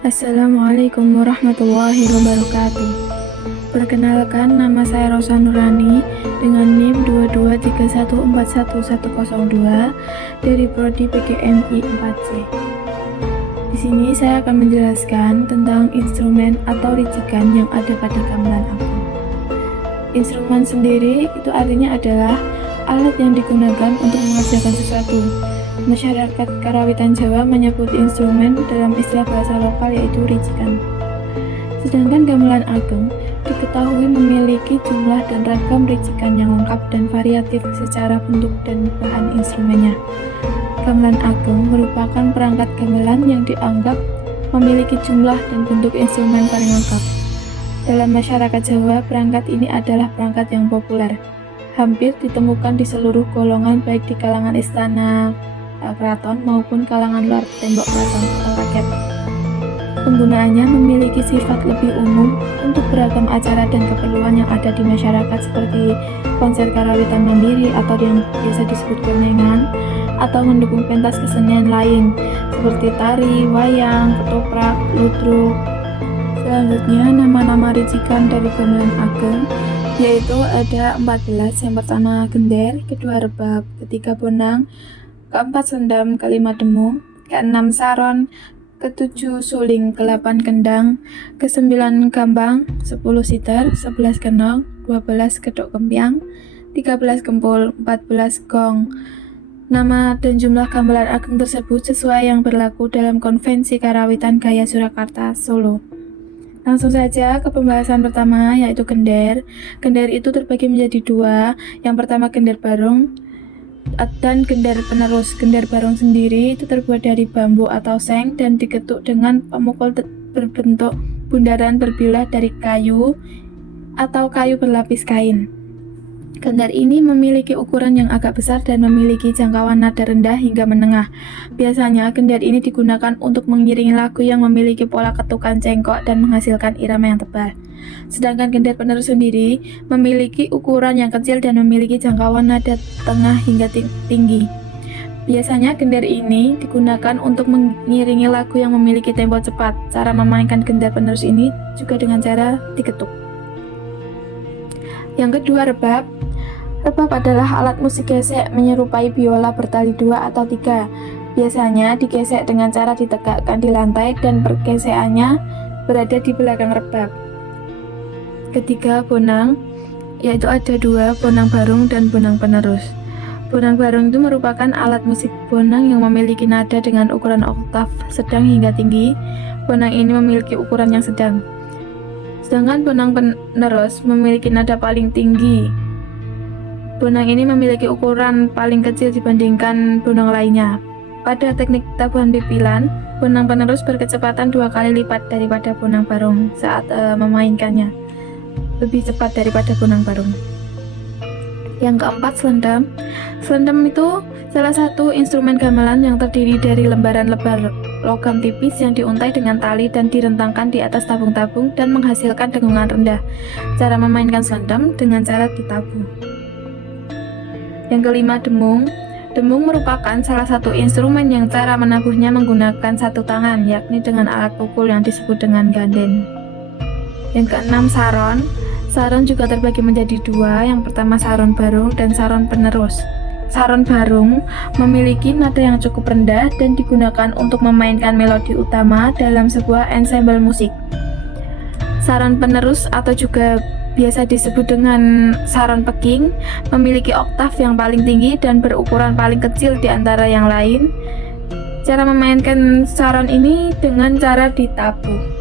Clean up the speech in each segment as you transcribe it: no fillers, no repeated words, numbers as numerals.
Assalamualaikum warahmatullahi wabarakatuh. Perkenalkan, nama saya Rosa Nurani dengan NIM 223141102 dari Prodi PGMI 4C. Di sini saya akan menjelaskan tentang instrumen atau ricikan yang ada pada gamelan agung. Instrumen sendiri itu artinya adalah alat yang digunakan untuk mengerjakan sesuatu. Masyarakat Karawitan Jawa menyebut instrumen dalam istilah bahasa lokal yaitu ricikan. Sedangkan gamelan agung diketahui memiliki jumlah dan ragam ricikan yang lengkap dan variatif secara bentuk dan bahan instrumennya. Gamelan agung merupakan perangkat gamelan yang dianggap memiliki jumlah dan bentuk instrumen paling lengkap. Dalam masyarakat Jawa, perangkat ini adalah perangkat yang populer. Hampir ditemukan di seluruh golongan baik di kalangan istana keraton maupun kalangan luar tembok keraton atau rakyat. Penggunaannya memiliki sifat lebih umum untuk beragam acara dan keperluan yang ada di masyarakat seperti konser karawitan mandiri atau yang biasa disebut kenengan, atau mendukung pentas kesenian lain seperti tari, wayang, ketoprak, ludruk. Selanjutnya, nama-nama ricikan dari gamelan agung yaitu ada 14. Yang pertama gender, kedua rebab, ketiga bonang, keempat sendam, kelima demung, keenam saron, ketujuh suling, ke-8 kendang, ke-9 gambang, 10 siter, 11 genong, 12 kedok kempiang, 13 kempul, 14 gong. Nama dan jumlah gamelan agung tersebut sesuai yang berlaku dalam Konvensi Karawitan Gaya Surakarta, Solo. Langsung saja ke pembahasan pertama, yaitu gender. Gender itu terbagi menjadi dua. Yang pertama gender barung dan gender penerus. Gender barung sendiri itu terbuat dari bambu atau seng dan diketuk dengan pemukul berbentuk bundaran berbilah dari kayu atau kayu berlapis kain. Gender ini memiliki ukuran yang agak besar dan memiliki jangkauan nada rendah hingga menengah. Biasanya gender ini digunakan untuk mengiringi lagu yang memiliki pola ketukan cengkok dan menghasilkan irama yang tebal. Sedangkan gender penerus sendiri memiliki ukuran yang kecil dan memiliki jangkauan nada tengah hingga tinggi. Biasanya gender ini digunakan untuk mengiringi lagu yang memiliki tempo cepat. Cara memainkan gender penerus ini juga dengan cara diketuk. Yang kedua, rebab. Rebab adalah alat musik gesek menyerupai biola bertali 2 atau 3. Biasanya digesek dengan cara ditegakkan di lantai dan pergesekannya berada di belakang rebab. Ketiga, bonang, yaitu ada 2, bonang barung dan bonang penerus. Bonang barung itu merupakan alat musik bonang yang memiliki nada dengan ukuran oktav sedang hingga tinggi. Bonang ini memiliki ukuran yang sedang. Sedangkan bonang penerus memiliki nada paling tinggi. Bonang ini memiliki ukuran paling kecil dibandingkan bonang lainnya. Pada teknik tabuhan pipilan, bonang penerus berkecepatan 2 kali lipat daripada bonang barung saat memainkannya. Lebih cepat daripada bonang barung. Yang keempat, selendam. Selendam itu salah satu instrumen gamelan yang terdiri dari lembaran-lembar logam tipis yang diuntai dengan tali dan direntangkan di atas tabung-tabung dan menghasilkan dengungan rendah. Cara memainkan selendam dengan cara ditabuh. Yang kelima, demung. Demung merupakan salah satu instrumen yang cara menabuhnya menggunakan satu tangan, yakni dengan alat pukul yang disebut dengan ganden. Yang keenam, saron. Saron juga terbagi menjadi 2, yang pertama saron barung dan saron penerus. Saron barung memiliki nada yang cukup rendah dan digunakan untuk memainkan melodi utama dalam sebuah ensemble musik. Saron penerus atau juga biasa disebut dengan saron peking memiliki oktav yang paling tinggi dan berukuran paling kecil di antara yang lain. Cara memainkan saron ini dengan cara ditabuh.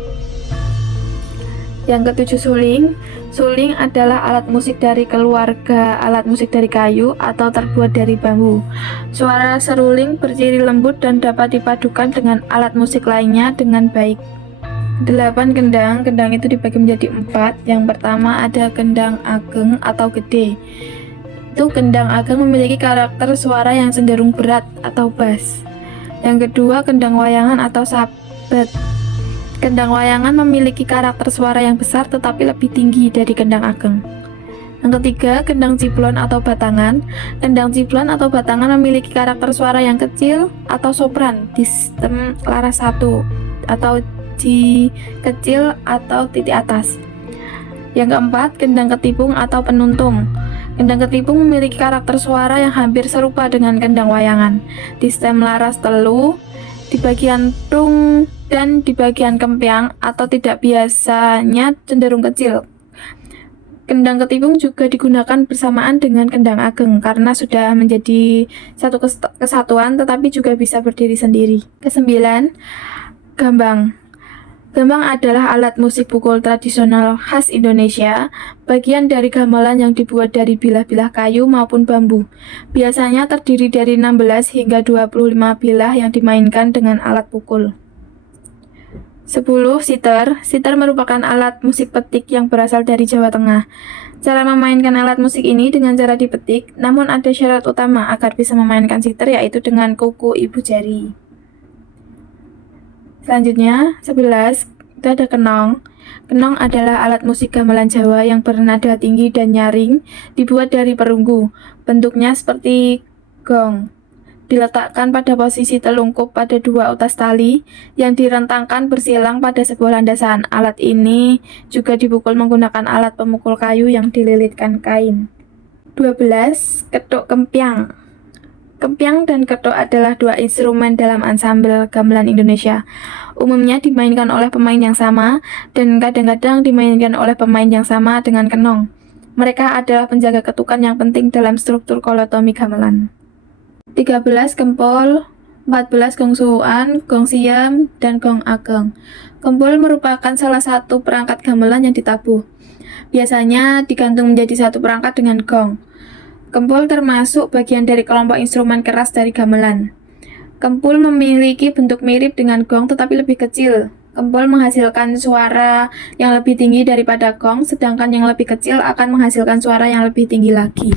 Yang ketujuh, suling. Suling adalah alat musik dari keluarga alat musik dari kayu atau terbuat dari bambu. Suara seruling berciri lembut dan dapat dipadukan dengan alat musik lainnya dengan baik. 8, kendang. Kendang itu dibagi menjadi 4. Yang pertama ada kendang ageng atau gede. Itu kendang ageng memiliki karakter suara yang cenderung berat atau bass. Yang kedua, kendang wayangan atau sabat. Kendang wayangan memiliki karakter suara yang besar tetapi lebih tinggi dari kendang ageng. Yang ketiga, kendang ciblon atau batangan. Kendang ciblon atau batangan memiliki karakter suara yang kecil atau sopran di sistem laras 1 atau biji kecil atau titik atas. Yang keempat, kendang ketipung atau penuntung. Kendang ketipung memiliki karakter suara yang hampir serupa dengan kendang wayangan. Di stem laras telu, di bagian tung, dan di bagian kempiang atau tidak biasanya cenderung kecil. Kendang ketipung juga digunakan bersamaan dengan kendang ageng karena sudah menjadi satu kesatuan tetapi juga bisa berdiri sendiri. Kesembilan, gambang. Gambang adalah alat musik pukul tradisional khas Indonesia, bagian dari gamelan yang dibuat dari bilah-bilah kayu maupun bambu. Biasanya terdiri dari 16 hingga 25 bilah yang dimainkan dengan alat pukul. 10. Siter. Siter merupakan alat musik petik yang berasal dari Jawa Tengah. Cara memainkan alat musik ini dengan cara dipetik, namun ada syarat utama agar bisa memainkan siter, yaitu dengan kuku ibu jari. Selanjutnya, 11. Itu ada kenong. Kenong adalah alat musik gamelan Jawa yang bernada tinggi dan nyaring, dibuat dari perunggu. Bentuknya seperti gong. Diletakkan pada posisi telungkup pada dua utas tali yang direntangkan bersilang pada sebuah landasan. Alat ini juga dipukul menggunakan alat pemukul kayu yang dililitkan kain. 12. Ketuk kempiang. Kempiang dan ketuk adalah dua instrumen dalam ansambel gamelan Indonesia. Umumnya dimainkan oleh pemain yang sama dan kadang-kadang dimainkan oleh pemain yang sama dengan kenong. Mereka adalah penjaga ketukan yang penting dalam struktur kolotomi gamelan. 13. Kempol, 14. Gong suhuan, gong siam, dan gong ageng. Kempol merupakan salah satu perangkat gamelan yang ditabuh. Biasanya digantung menjadi satu perangkat dengan gong. Kempol termasuk bagian dari kelompok instrumen keras dari gamelan. Kempul memiliki bentuk mirip dengan gong tetapi lebih kecil. Kempol menghasilkan suara yang lebih tinggi daripada gong, sedangkan yang lebih kecil akan menghasilkan suara yang lebih tinggi lagi.